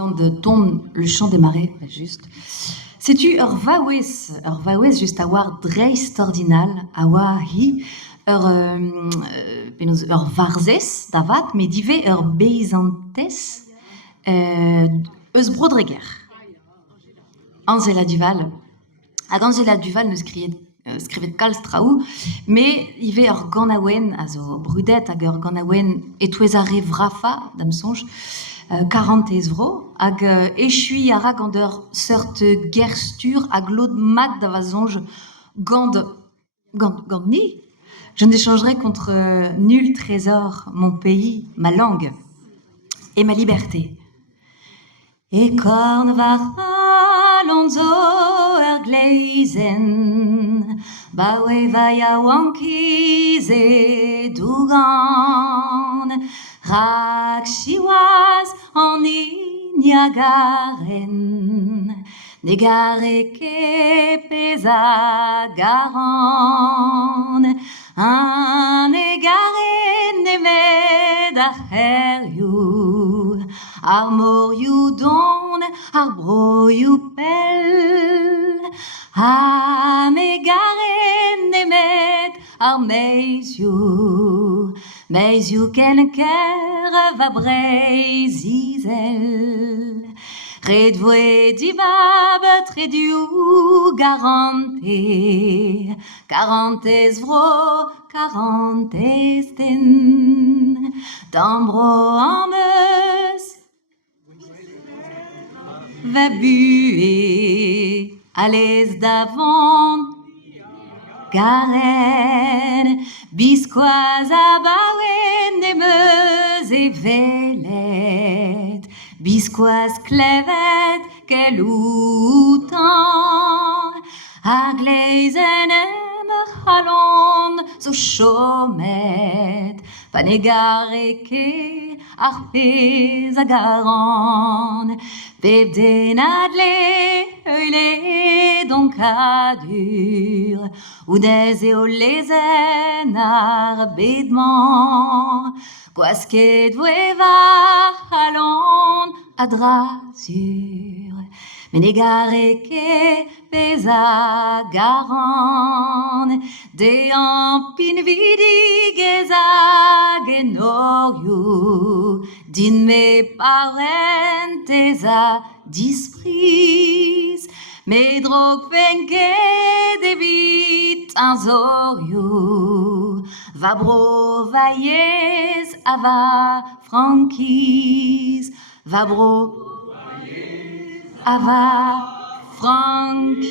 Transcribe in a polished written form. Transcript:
Quand tombe le chant des marais, juste. Sais-tu, vaouez juste avoir dreistordinal, awa hi, varzes, davat, mais dive beizantes, eus brodreger. Angela Duval. Angela Duval ne skrivet kalz traoù, mais ive ganawen, also brudet hag ganawen etouezare vrafa, dam sonj, 40 vro, hag echui ara gant ur seurt gerstur hag lod mat da va zonj gant ni. Je n'échangerai contre nul trésor mon pays, ma langue et ma liberté. Et korn var alonso gleizen, bawe vaya wankize dougan, rak chiwaz en ignagaren, negare ke pesa garan, an egare nemed aher you, armor you don, arbro you pel, am egare nemed ar meiz you ken ker va breiz izel. Red voe dibab trediu garante, 40 vro, 40 ten, d'ambro en meus, va buer, à l'aise d'avant, garen, bisquoise à baouen, des meus et velet, bisquoise clevet, quel outan, a gleizen halon, so chomet, panegare ke, arpez a garan, beb denadle, eule donc a dur, ou des eolezen ar bedman, quasket voeva halon a drasur, menegare ke pesa garan, de ampin vidig a genoriou, din me parentes a dispris, me drog venke devit anzorio, va bro vaiez ava frankis, va bro ava frankis.